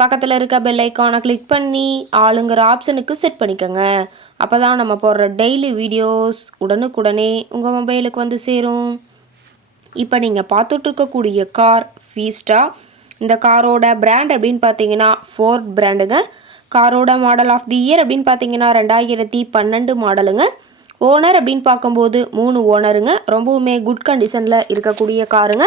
பக்கத்தில் இருக்க பெல் ஐக்கானை கிளிக் பண்ணி ஆளுங்கிற ஆப்ஷனுக்கு செட் பண்ணிக்கோங்க. அப்போ தான் நம்ம போடுற டெய்லி வீடியோஸ் உடனுக்குடனே உங்கள் மொபைலுக்கு வந்து சேரும். இப்போ நீங்கள் பார்த்துட்ருக்கக்கூடிய கார் ஃபீஸ்டா இந்த காரோட பிராண்ட் அப்படின்னு பார்த்தீங்கன்னா ஃபோர்ட் பிராண்டுங்க காரோட மாடல் ஆஃப் தி இயர் அப்படின்னு பார்த்தீங்கன்னா ரெண்டாயிரத்தி பன்னெண்டு மாடலுங்க ஓனர் அப்படின்னு பார்க்கும்போது மூணு ஓனருங்க ரொம்பவுமே குட் கண்டிஷனில் இருக்கக்கூடிய காருங்க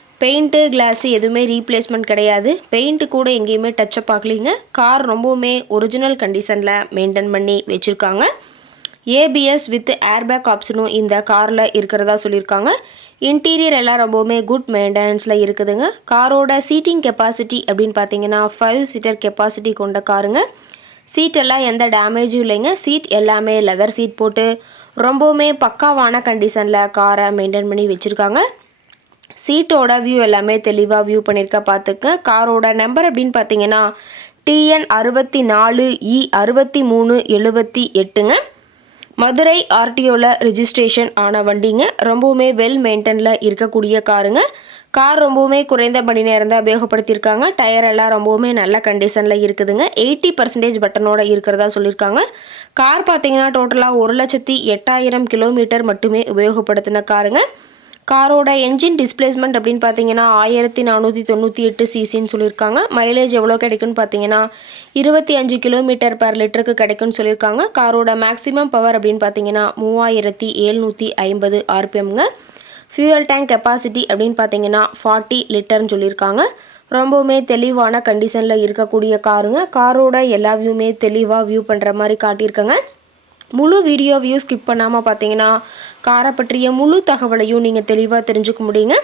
பெயிண்ட்டு கிளாஸு எதுவுமே ரீப்ளேஸ்மெண்ட் கிடையாது. பெயிண்ட்டு கூட எங்கேயுமே டச்சப் ஆகலிங்க. கார் ரொம்பவுமே ஒரிஜினல் கண்டிஷனில் மெயின்டைன் பண்ணி வச்சுருக்காங்க. ஏபிஎஸ் வித் ஏர்பேக் ஆப்ஷனும் இந்த காரில் இருக்கிறதா சொல்லியிருக்காங்க. இன்டீரியர் எல்லாம் ரொம்பவுமே குட் மெயின்டெனன்ஸில் இருக்குதுங்க. காரோட சீட்டிங் கெப்பாசிட்டி அப்படின்னு பார்த்தீங்கன்னா ஃபைவ் சீட்டர் கெப்பாசிட்டி கொண்ட காருங்க. சீட் எல்லாம் எந்த டேமேஜும் இல்லைங்க. சீட் எல்லாமே லெதர் சீட் போட்டு ரொம்பவுமே பக்காவான கண்டிஷனில் காரை மெயின்டைன் பண்ணி வச்சுருக்காங்க. சீட்டோட வியூ எல்லாமே தெளிவாக வியூ பண்ணியிருக்க பார்த்துக்க காரோட நம்பர் அப்படின்னு பார்த்தீங்கன்னா டிஎன் அறுபத்தி நாலு இ e அறுபத்தி மூணு எழுபத்தி எட்டுங்க. மதுரை ஆர்டிஓவில் ரிஜிஸ்ட்ரேஷன் ஆன வண்டிங்க. ரொம்பவுமே வெல் மெயின்டெனில் இருக்கக்கூடிய காருங்க. கார் ரொம்பவுமே குறைந்த மணி நேரம் தான் உபயோகப்படுத்தியிருக்காங்க. டயர் எல்லாம் ரொம்பவுமே நல்ல கண்டிஷனில் இருக்குதுங்க. எயிட்டி பர்சன்டேஜ் பட்டனோட இருக்கிறதா சொல்லியிருக்காங்க. கார் பார்த்தீங்கன்னா டோட்டலாக ஒரு லட்சத்தி எட்டாயிரம் கிலோமீட்டர் மட்டுமே உபயோகப்படுத்தின காருங்க. காரோட என்ஜின் டிஸ்பிளேஸ்மெண்ட் அப்படின்னு பார்த்தீங்கன்னா ஆயிரத்தி நானூற்றி தொண்ணூற்றி எட்டு சிசின்னு சொல்லியிருக்காங்க. மைலேஜ் எவ்வளோ கிடைக்குன்னு பார்த்தீங்கன்னா இருபத்தி அஞ்சு கிலோமீட்டர் பர் லிட்டருக்கு கிடைக்கும்னு சொல்லியிருக்காங்க. காரோட மேக்ஸிமம் பவர் அப்படின்னு பார்த்தீங்கன்னா மூவாயிரத்தி எழுநூற்றி ஐம்பது ஆர்பிஎம்ங்க ஃபியூயல் டேங்க் கெப்பாசிட்டி அப்படின்னு பார்த்தீங்கன்னா ஃபார்ட்டி லிட்டர்னு சொல்லியிருக்காங்க. ரொம்பவுமே தெளிவான கண்டிஷனில் இருக்கக்கூடிய காருங்க. காரோட எல்லா வியூமே தெளிவாக வியூ பண்ணுற மாதிரி காட்டியிருக்கேங்க. முழு வீடியோ ஸ்கிப் பண்ணாமல் பார்த்தீங்கன்னா காரை பற்றிய முழு தகவலையும் நீங்கள் தெளிவாக தெரிஞ்சுக்க முடியுங்க.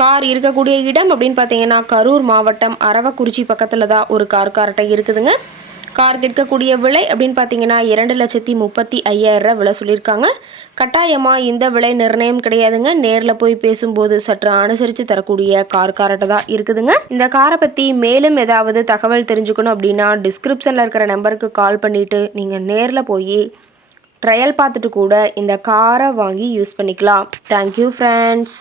கார் இருக்கக்கூடிய இடம் அப்படின்னு பார்த்தீங்கன்னா கரூர் மாவட்டம் அரவக்குறிச்சி பக்கத்தில் தான் ஒரு கார் கார்ட்டை இருக்குதுங்க. கார் கேட்கக்கூடிய விலை அப்படின்னு பார்த்தீங்கன்னா இரண்டு லட்சத்தி முப்பத்தி ஐயாயிரம் விலை சொல்லியிருக்காங்க. கட்டாயமாக இந்த விலை நிர்ணயம் கிடையாதுங்க. நேரில் போய் பேசும்போது சற்று அனுசரித்து தரக்கூடிய கார் காரட்டை தான் இருக்குதுங்க. இந்த காரை பற்றி மேலும் ஏதாவது தகவல் தெரிஞ்சுக்கணும் அப்படின்னா டிஸ்கிரிப்ஷனில் இருக்கிற நம்பருக்கு கால் பண்ணிவிட்டு நீங்கள் நேரில் போய் ட்ரையல் பார்த்துட்டு கூட இந்த காரை வாங்கி யூஸ் பண்ணிக்கலாம். Thank you friends